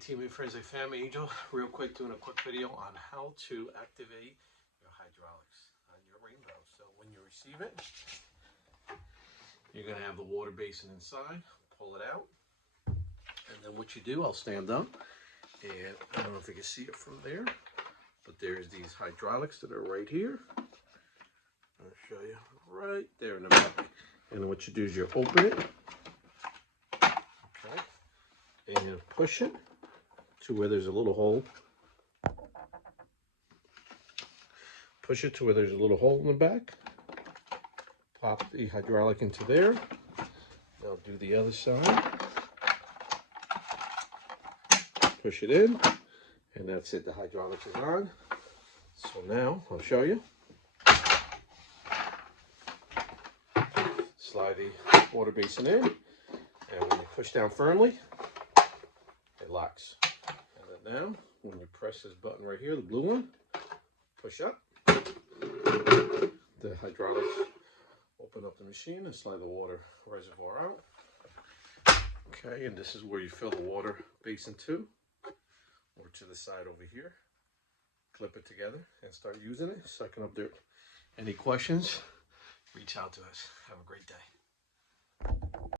team and friends, I found Angel. Real quick, doing a quick video on how to activate your hydraulics on your rainbow. So when you receive it, you're going to have the water basin inside. Pull it out. And then what you do, I'll stand up. And I don't know if you can see it from there, but there's these hydraulics that are right here. I'll show you right there in the back. And what you do is you open it. Okay. And you push it to where there's a little hole. Push it to where there's a little hole in the back. Pop the hydraulic into there. Now do the other side. Push it in, and that's it. The hydraulics is on. So now I'll show you. Slide the water basin in, and when you push down firmly, it locks. And then now, when you press this button right here, the blue one, push up. The hydraulics open up the machine and slide the water reservoir out. Okay, and this is where you fill the water basin to, or to the side over here. Clip it together and start using it, sucking up dirt. Any questions? Reach out to us. Have a great day.